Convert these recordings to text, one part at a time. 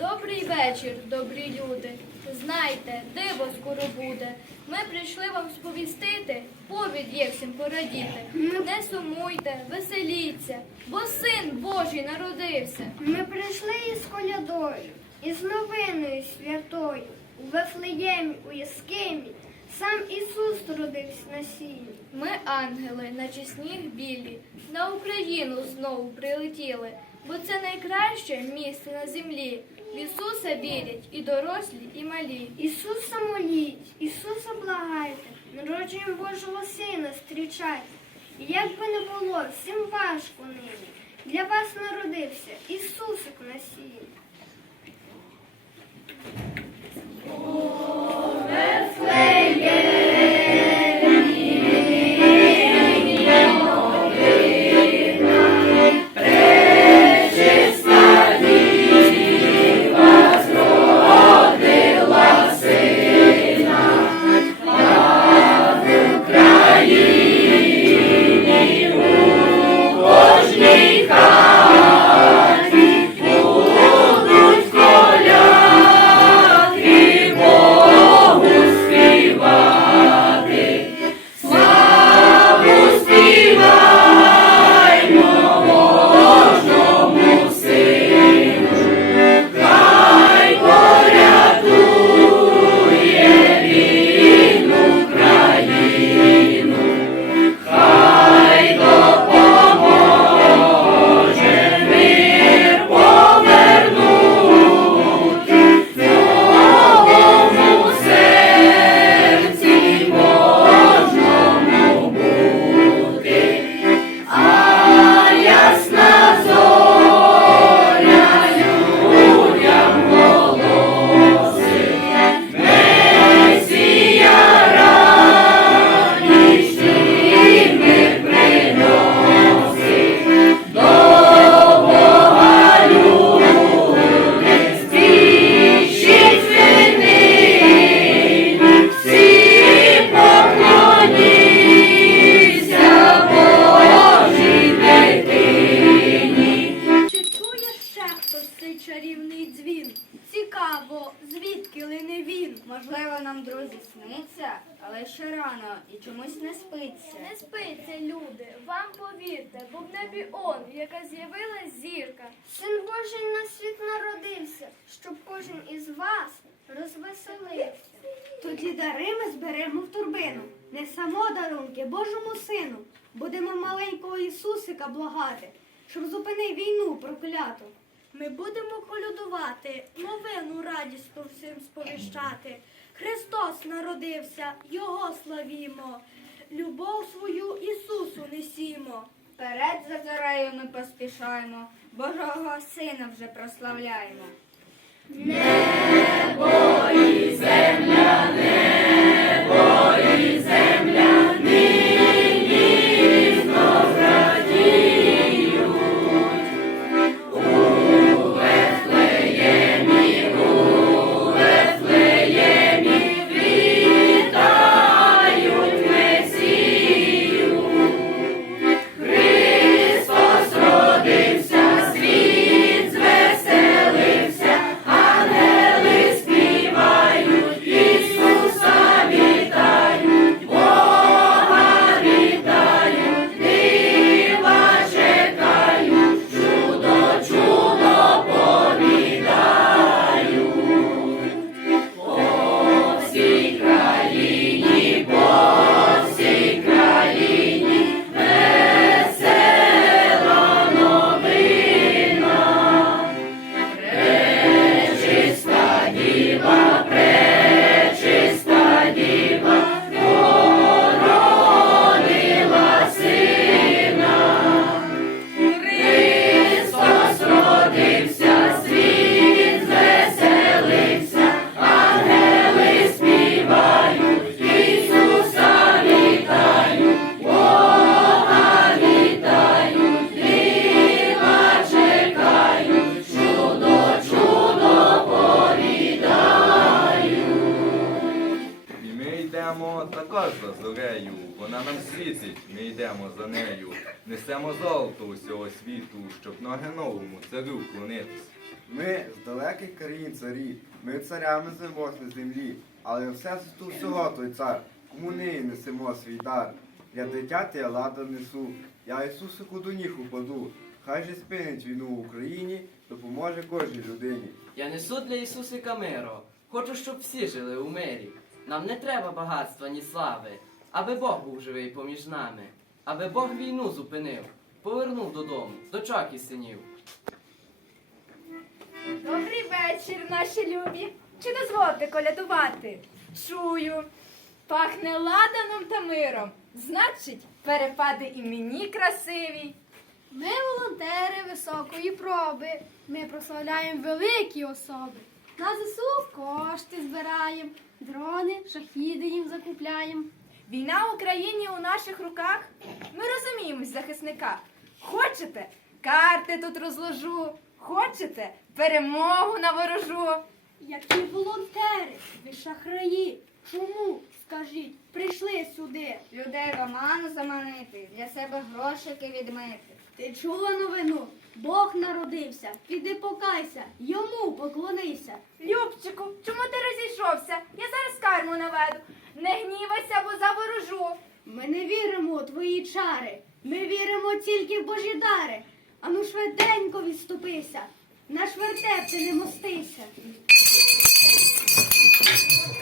Добрий вечір, добрі люди. Знайте, диво скоро буде. Ми прийшли вам сповістити, повід є всім порадіти. Не сумуйте, веселіться, бо син Божий народився. Ми прийшли із колядою, із новиною святою. У Вифлеємі, у Яскимі, сам Ісус родився на сіні. Ми ангели, наче сніг білі, на Україну знову прилетіли, бо це найкраще місце на землі. В Ісуса вірять і дорослі, і малі. Ісуса моліть, Ісуса благайте, народженням Божого Сина зустрічайте. І як би не було, всім важко нині. Для вас народився Ісусик на сіні. Ще рано і чомусь не спиться. Не спиться, люди, вам повірте, бо в небі он, яка з'явилась зірка. Син Божий на світ народився, щоб кожен із вас розвеселився. Тоді дари ми зберемо в турбину. Не само дарунки Божому сину. Будемо маленького Ісусика благати, щоб зупинив війну прокляту. Ми будемо колядувати, новину радісну всім сповіщати. Христос народився, Його славімо, любов свою Ісусу несімо. Перед за зарею ми поспішаємо, Божого Сина вже прославляємо. І вона нам світить, ми йдемо за нею. Несемо золото усього світу, щоб ноги новому царю клонитись. Ми з далеких країн царі, ми царями зимось на землі, але все тут всього той цар, кому нині несемо свій дар. Я дитяти я лада несу, я Ісусику до ніг упаду. Хай же спинить війну в Україні, допоможе кожній людині. Я несу для Ісусика миро. Хочу, щоб всі жили у мирі. Нам не треба багатства ні слави, аби Бог був живий поміж нами, аби Бог війну зупинив, повернув додому, дочок і синів. Добрий вечір, наші любі. Чи дозволите колядувати? Чую. Пахне ладаном та миром. Значить, перепади і мені красиві. Ми волонтери високої проби. Ми прославляємо великі особи. На ЗСУ кошти збираємо, дрони, шахіди їм закупляємо. Війна в Україні у наших руках. Ми розуміємось в захисниках. Хочете? Карти тут розложу. Хочете? Перемогу наворожу. Які волонтери, ви шахраї. Чому, скажіть, прийшли сюди? Людей в оману заманити, для себе грошики відмити. Ти чула новину? Бог народився. Піди покайся, йому поклонися. Любчику, чому ти розійшовся? Я зараз карму наведу. Не гнівайся, бо заворожу. Ми не віримо у твої чари. Ми віримо тільки в Божі дари. Ану швиденько відступися. Наш вертеп ти не мостися.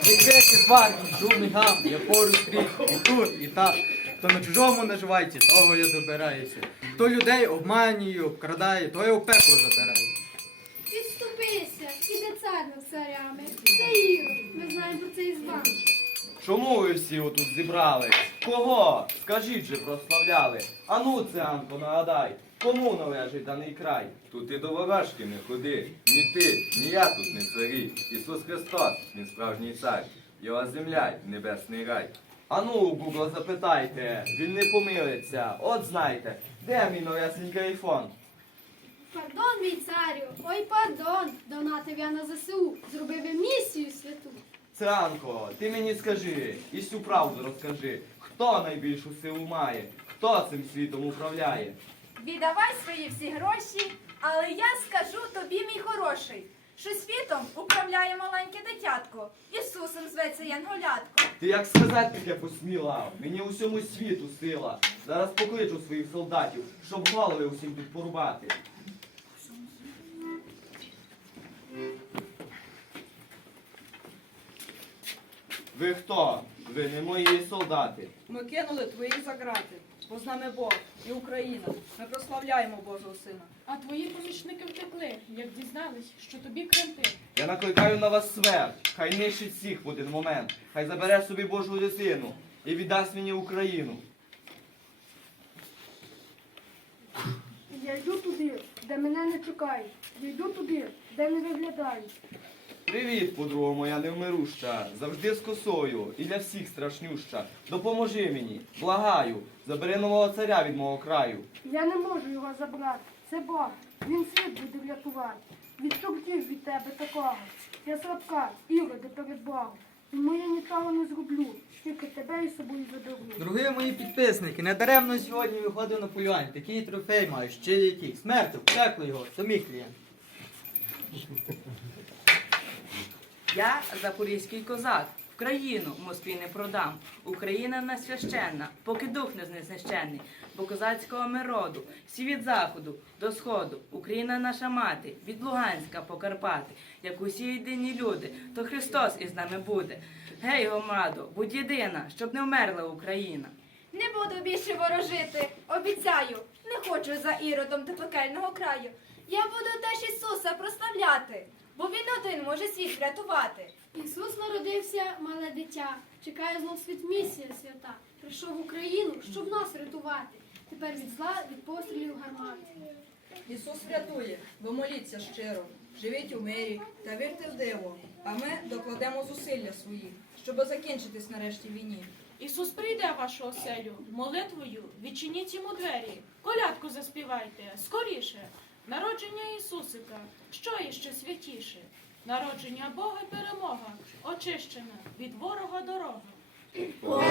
Відкрити сварки, шумний гам, я поруч скрізь, і тут, і так. Хто на чужому наживається, того я добираюся. Хто людей обманює, обкрадає, то я у пекло забираю. Відступися, іде цар над царями. Це Ірод, ми знаємо про це із вами. Чому ви всі отут зібрали? Кого? Скажіть же, прославляли. Ану, Цианко, нагадай, кому належить даний край? Тут і до ворожки не ходи. Ні ти, ні я тут не царі. Ісус Христос, він справжній цар. Його земля, небесний рай. Ану, у Гугла запитайте, він не помилиться. От знайте, де мій новесенький айфон? Пардон, мій царю, ой, пардон, донатив я на ЗСУ, зробив я місію святу. Цианко, ти мені скажи, і всю правду розкажи, хто найбільшу силу має, хто цим світом управляє? Віддавай свої всі гроші, але я скажу тобі, мій хороший, що світом управляє маленьке дитятко. Ісусом зветься Янголятко. Ти як сказати таке посміла? Мені усьому світу сила. Зараз покличу своїх солдатів, щоб голови усім тут порубати. Ви хто? Ви не мої солдати. Ми кинули твоїх за грати, бо з нами Бог і Україна. Ми прославляємо Божого Сина. А твої помічники втекли, як дізнались, що тобі кремти. Я накликаю на вас смерть. Хай нищить всіх в один момент. Хай забере собі Божу дитину і віддасть мені Україну. Я йду туди, де мене не чекають. Я йду туди, де не виглядають. Привіт, подруга моя невмируща, завжди з косою і для всіх страшнюща. Допоможи мені, благаю, забери нового царя від мого краю. Я не можу його забрати. Це Бог. Він світ буде врятувати. Відчуктів від тебе такого. Я слабка, іроди перед Богом. Тому я нічого не зроблю, тільки тебе і собою заберу. Дорогі мої підписники, недаремно сьогодні виходив на полювання. Такий трофей маю, ще який. Смертю, пекло його, самі клієнт. Я запорізький козак. В країну Москві не продам. Україна не священна, поки дух не знесвященний, бо козацького ми роду, всі від заходу до сходу. Україна наша мати, від Луганська по Карпати. Як усі єдині люди, то Христос із нами буде. Гей, громадо, будь єдина, щоб не вмерла Україна. Не буду більше ворожити, обіцяю, не хочу за іродом та пекельного краю. Я буду теж Ісуса прославляти, бо Він один може світ врятувати. Ісус народився, мале дитя. Чекає знов світ місія свята. Прийшов в Україну, щоб нас рятувати. Тепер від зла, від пострілів гармат. Ісус врятує, ви моліться щиро, живіть у мирі та вірте в диво. А ми докладемо зусилля свої, щоб закінчитись нарешті війні. Ісус прийде в вашу оселю, молитвою відчиніть йому двері, колядку заспівайте, скоріше. Народження Ісусика, що іще святіше? Народження Бога перемога, очищена від ворога дорога. Ісус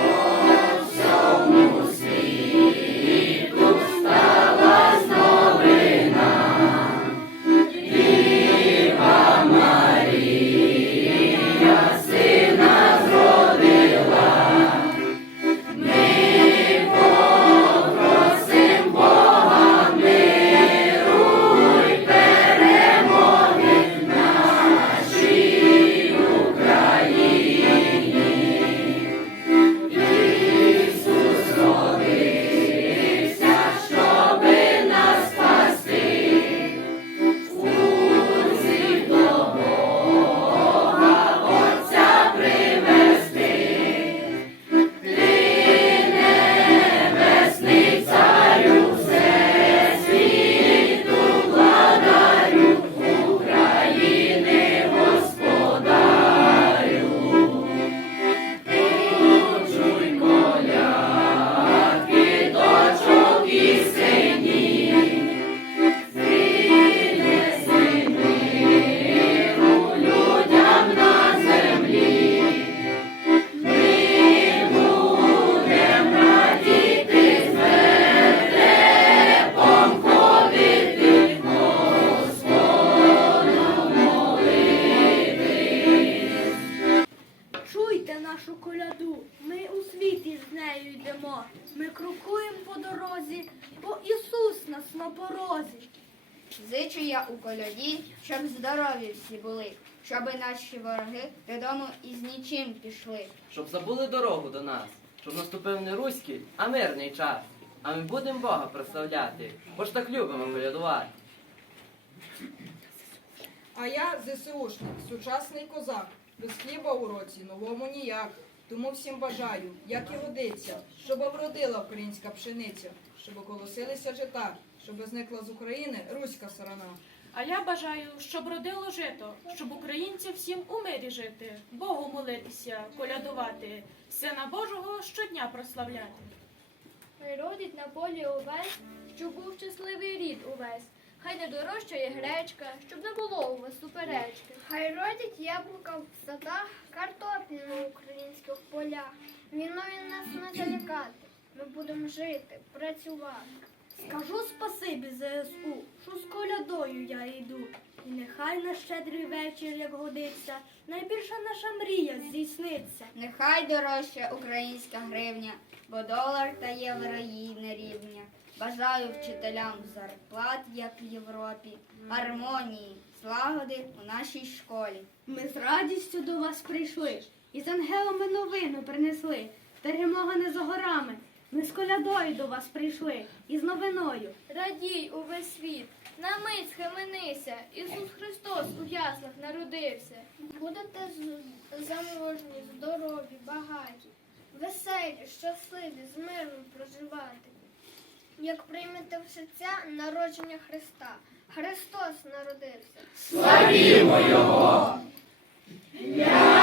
йдемо. Ми крокуємо по дорозі, бо Ісус нас на порозі. Зичу я у коляді, щоб здорові всі були, щоби наші вороги додому із нічим пішли. Щоб забули дорогу до нас, щоб наступив не руський, а мирний час. А ми будемо Бога прославляти, бо ж так любимо колядувати. А я ЗСУшник, сучасний козак. Без хліба у році новому ніяк. Тому всім бажаю, як і годиться, щоб вродила українська пшениця, щоб околосилися жита, щоб зникла з України руська сторона. А я бажаю, щоб родило жито, щоб українці всім у мирі жити, Богу молитися, колядувати, Сина Божого щодня прославляти. Хай родить на полі овець, щоб був щасливий рід увесь. Хай не дорожчає гречка, щоб не було у вас суперечки. Хай родять яблука в садах, картоплі на українських полях. Війною нас не залякати. Ми будемо жити, працювати. Скажу спасибі ЗСУ, що з колядою я йду. І нехай на щедрий вечір, як годиться, найбільша наша мрія здійсниться. Нехай дорожча українська гривня, бо долар та євро їй не рівня. Бажаю вчителям зарплат, як в Європі, гармонії, злагоди у нашій школі. Ми з радістю до вас прийшли, і з ангелами новину принесли. Перемога не за горами. Ми з колядою до вас прийшли і з новиною. Радій увесь світ, на мить схаменися, Ісус Христос у яслах народився. Будете заможні, здорові, багаті, веселі, щасливі, з миром проживати. Як приймете в серця народження Христа, Христос народився. Славімо Його! Я